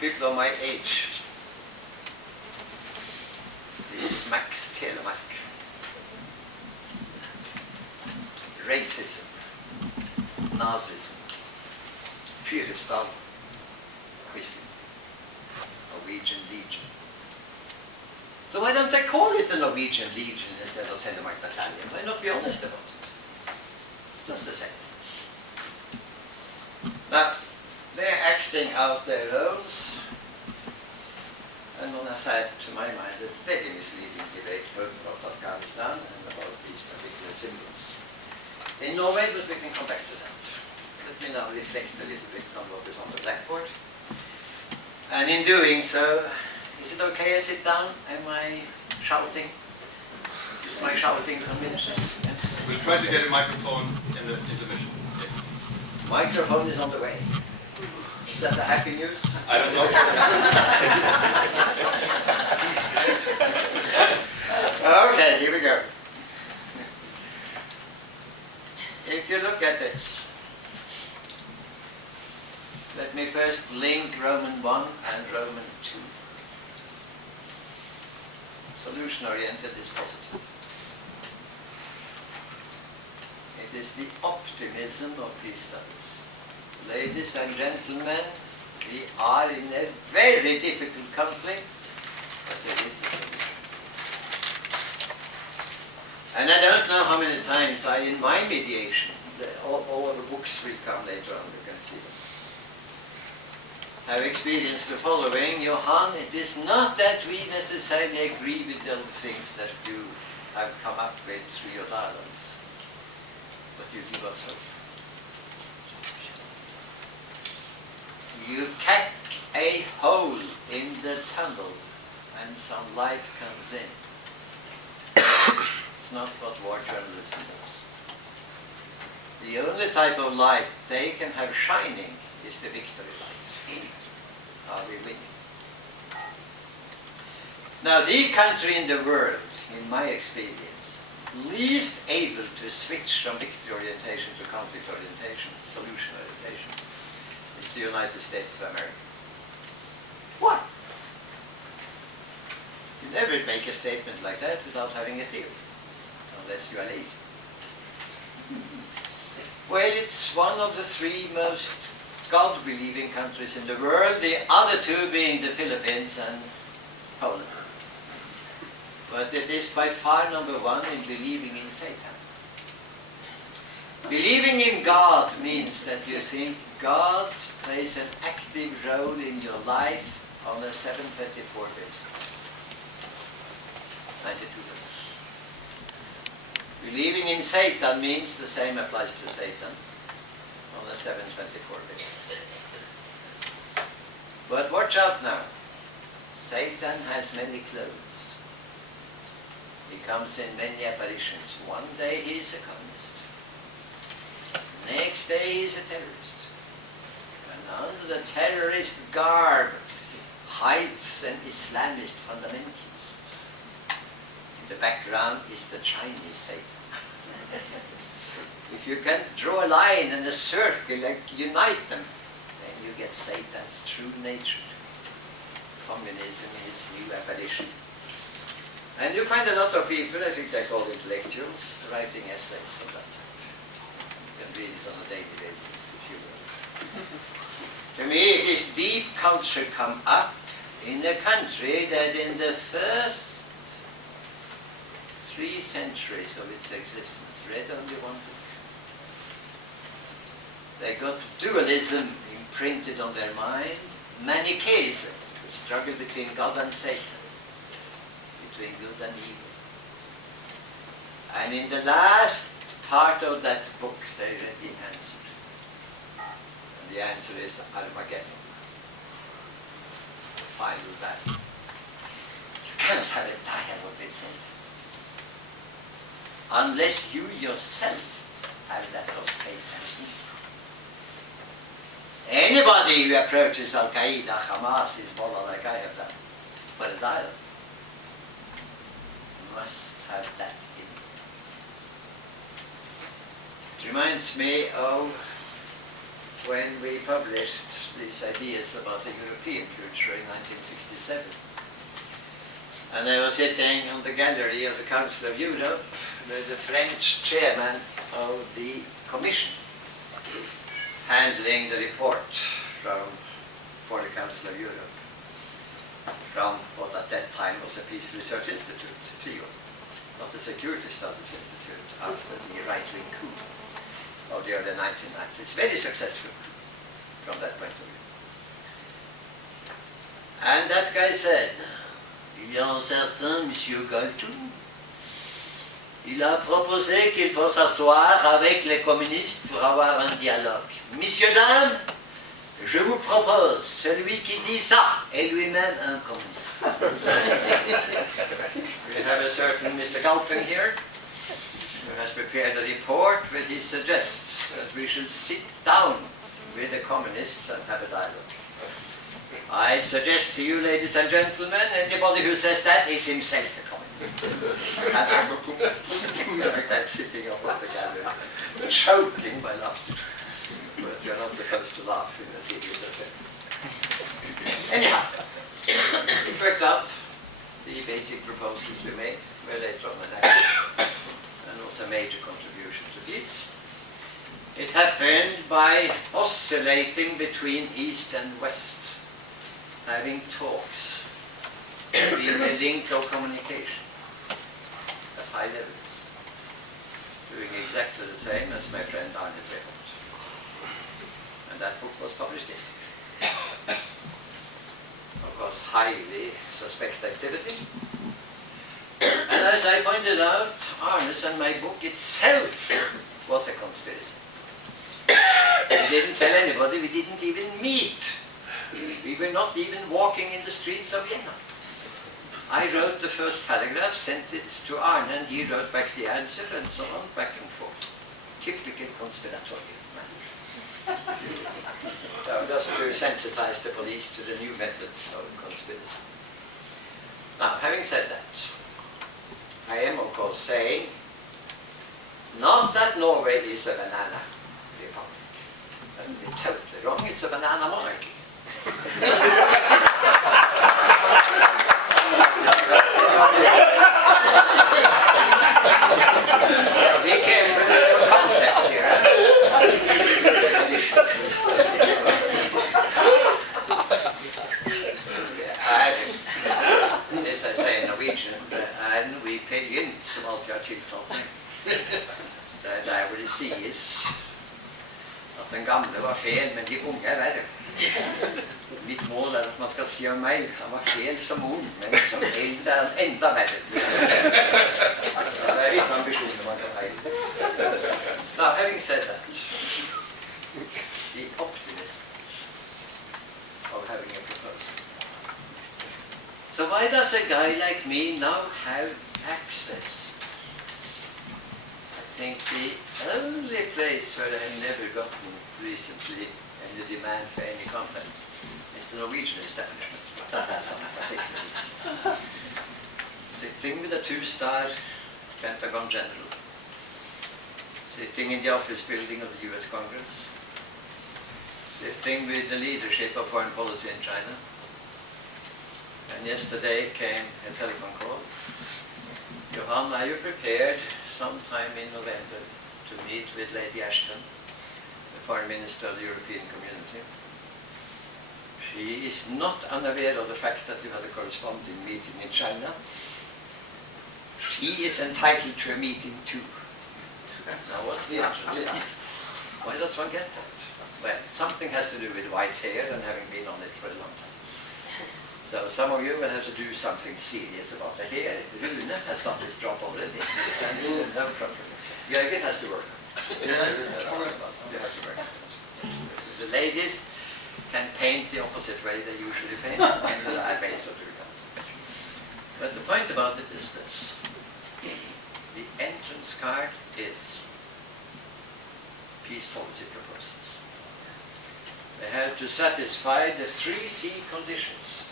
people of my age, this Max Telemark, racism, Nazism, Fyrestad, Quisling, Norwegian Legion. So why don't they call it the Norwegian Legion instead of Telemark Battalion? Why not be honest about it? Just the same. Now, they're acting out their roles, and one has had, to my mind, a very misleading debate both about Afghanistan and about these particular symbols. In Norway, but we can come back to that. Let me now reflect a little bit on what is on the blackboard. And in doing so, is it okay I sit down? Am I shouting? Is my shouting convincing? Yes. We'll try to get a microphone in the intermission. Yes. Microphone is on the way. Is that the happy news? I don't know. Okay, here we go. If you look at this, let me first link Roman 1 and Roman 2. Solution-oriented is positive. It is the optimism of peace studies. Ladies and gentlemen, we are in a very difficult conflict, but there is a solution. And I don't know how many times in my mediation, all the books will come later on, you can see them. I've experienced the following: Johan, it is not that we necessarily agree with those things that you have come up with through your dialogues, but you give us hope. You cut a hole in the tunnel and some light comes in. It's not what war journalism does. The only type of light they can have shining is the victory light. Are we winning? Now, the country in the world, in my experience, least able to switch from victory orientation to conflict orientation, solution orientation, is the United States of America. Why? You never make a statement like that without having a theory, unless you are lazy. Well, it's one of the three most God-believing countries in the world, the other two being the Philippines and Poland. But it is by far number one in believing in Satan. Believing in God means that you think God plays an active role in your life on a 724 basis. 92%. Believing in Satan means the same applies to Satan on a 724 basis. But watch out now. Satan has many clothes. He comes in many apparitions. One day he is a communist. Next day he is a terrorist. And under the terrorist garb hides an Islamist fundamentalist. In the background is the Chinese Satan. If you can draw a line and a circle and unite them, then you get Satan's true nature. Communism in its new apparition. And you find a lot of people, I think they're called intellectuals, writing essays on that. You can read it on a daily basis if you will. To me, it is deep culture come up in a country that in the first 3 centuries of its existence read only one book. They got dualism imprinted on their mind, Manichaeism, the struggle between God and Satan, between good and evil. And in the last part of that book, they read the answer. And the answer is Armageddon, the final battle. You cannot have a dialogue with Satan unless you yourself have that of Satan. Anybody who approaches Al-Qaeda, Hamas, Hezbollah, like I have done, for a dialogue, must have that in. It reminds me of when we published these ideas about the European future in 1967. And I was sitting on the gallery of the Council of Europe with the French chairman of the Commission handling the report for the Council of Europe from what at that time was a Peace Research Institute, FIO, not the Security Studies Institute, after the right-wing coup of the early 1990s. Very successful from that point of view. And that guy said, il y a un certain Monsieur Galtung, il a proposé qu'il faut s'asseoir avec les communistes pour avoir un dialogue. Messieurs, dames, je vous propose, celui qui dit ça est lui-même un communiste. We have a certain Mr. Galtung here, who has prepared a report where he suggests that we should sit down with the communists and have a dialogue. I suggest to you, ladies and gentlemen, anybody who says that is himself a communist. And I'm like that sitting up on the gallery, choking by laughter. But you're not supposed to laugh in a serious affair. Anyhow, it worked out. The basic proposals we made were later on enacted, and was a major contribution to peace. It happened by oscillating between East and West, having talks, being a link of communication at high levels, doing exactly the same as my friend Arne Trevor. And that book was published this year. Of course, highly suspect activity. And as I pointed out, Arne's and my book itself was a conspiracy. We didn't tell anybody, we didn't even meet. We were not even walking in the streets of Vienna. I wrote the first paragraph, sent it to Arne, and he wrote back the answer, and so on, back and forth. Typical conspiratorial manner. So just to sensitize the police to the new methods of conspiracy. Now, having said that, I am of course saying not that Norway is a banana republic. That would be totally wrong. It's a banana monarchy. Be careful with your concepts here. As I say in Norwegian, and we pay in som alltid har tiltalt meg. Det der hvor de sies at den gamle var fel, men de unge er verre. Mitt mål er at man skal si om meg, han var fel som ung, men som eldre er han enda verre. Det er visse ambisjoner man kan ha inn. Now, having said that, the optimism of having a proposal. So why does a guy like me now have access? I think the only place where I've never gotten recently any demand for any content is the Norwegian establishment. That has some particular reasons. Sitting with a 2-star Pentagon general, sitting in the office building of the US Congress, sitting with the leadership of foreign policy in China. And yesterday came a telephone call. Johan, are you prepared sometime in November to meet with Lady Ashton, the Foreign Minister of the European Community? She is not unaware of the fact that you had a corresponding meeting in China. She is entitled to a meeting too. Now what's the answer? Why does one get that? Well, something has to do with white hair and having been on it for a long time. So some of you will have to do something serious about the hair. Rune has done his job already. And no problem. Jørgen has to work. You have to work. The ladies can paint the opposite way they usually paint, and I basically do that. But the point about it is this. The entrance card is peace policy proposals. They have to satisfy the 3 C conditions.